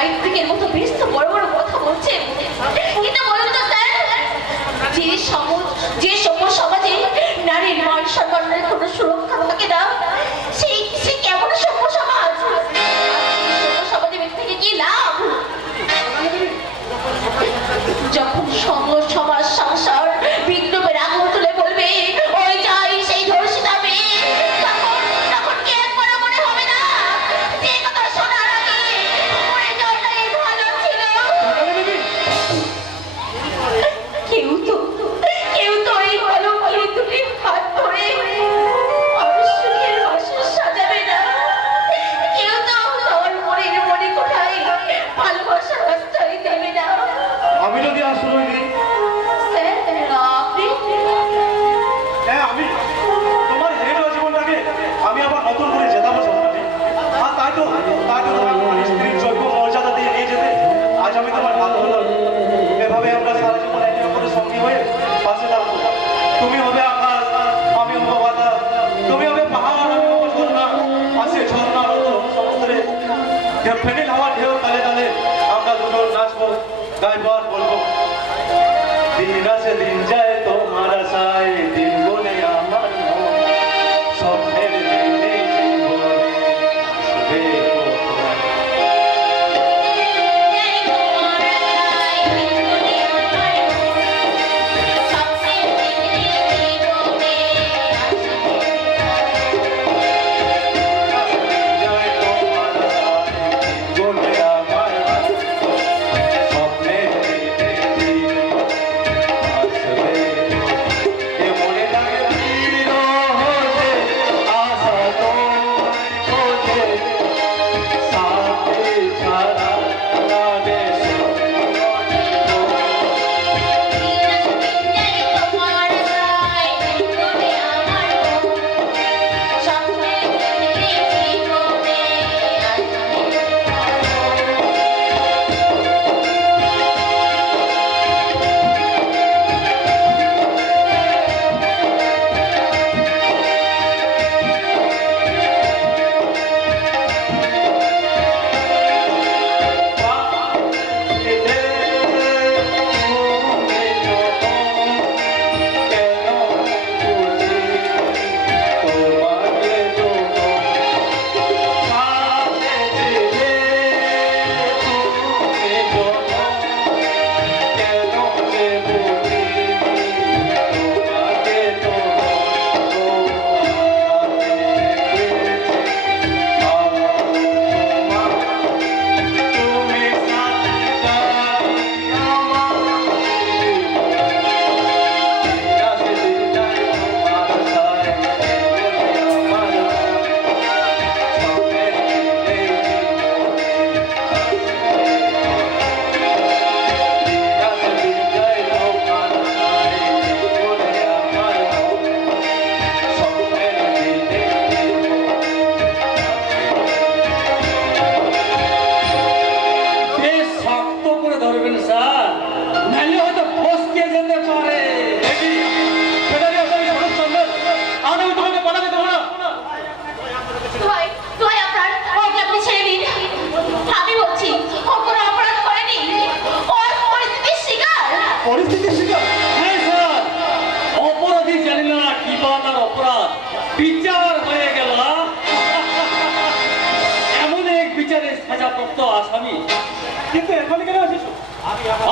সাহিত্যিকের মতো বেশ তো বড় বড় কথা বলছেন, কিন্তু বলুন তো স্যার, যে সভ্য সমাজে নারীর মান সম্মানের কোনো সুরক্ষা থাকে না, সে কেমন সভ্য সমাজ? সভ্য সমাজে থেকে কি লাভ? যখন সমাজ সংসার বিদ্রোহের আগুন তুলে বলবে ওই যাই সেই ধর্ষিতা মেয়ে, তখন কি একবারও মনে হবে না যে কথা শোনার আগে মরে যাওয়াটাই ভালো ছিল? কেউ তো এই ভালো করে তুলে হাত ধরে সুখের বাসর সাজাবে না। কেউ তো আমার মনে কোথায় ভালোবাসার আশ্রয় দেবে না। আমি যদি আশ্রয় দিই, হ্যাঁ আমি তোমার হেরে যাওয়া জীবনটাকে আমি আবার নতুন করে জেতাবো সন্তানটি। আর তাই তো তোমার স্ত্রীর যোগ্য মর্যাদা দিয়ে নিয়ে যেতে আজ আমি তোমার হাত ধরলাম। এভাবে আমরা সারা জীবন একে অপরের সঙ্গী হয়ে পাশে থাকবো। তুমি হবে আকাশ, আমি হবো বাতাস, তুমি হবে পাহাড়, আমি হবো ঝর্ণা। পাশে ঝর্ণা হতো সমুদ্রে ফেনে হাওয়ার ঢেউ তালে তালে আমরা দুজন নাচবো, গাইবো আর বলবো দিন আছে দিন যায় তোমার আশায়, দিন বলে আমার স্বপ্নের দিনে জীবনে আসবে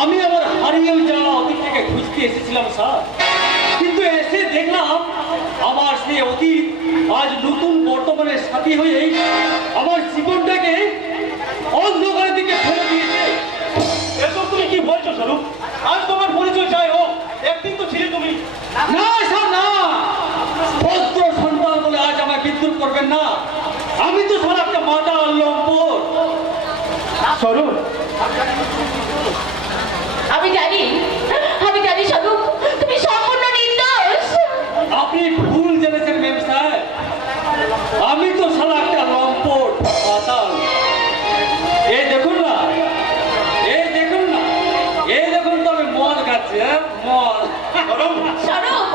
আমি আমার হারিয়ে যাওয়া অতীতটাকে খুঁজতে এসেছিলাম স্যার, কিন্তু এসে দেখলাম আমার সেই অতীত আজ নতুন বর্তমানের সাথী হয়ে আমার জীবনটাকে অন্ধকারের দিকে ফেলে দিয়েছে। এসব তুমি কি বলছো স্বরূপ? আজ তোমার পরিচয় যাই হোক, একদিন তো ছিলে তুমি। না স্যার না, ভদ্র সন্তান বলে আজ আমায় বিদ্রুপ করবেন না। আমি তো স্যার একটা মাতা লম্পট। স্বরূপ আমি জানি স্বরূপ তুমি সম্পূর্ণ নির্দোষ। আপনি ভুল জেনেছেন মেম সাহেব, আমি তো সারা একটা লম্পট পাতাল। এই দেখুন না, তো আমি মদ খাচ্ছি। মদ স্বরূপ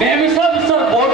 মেহমি সাহেব স্যার বড়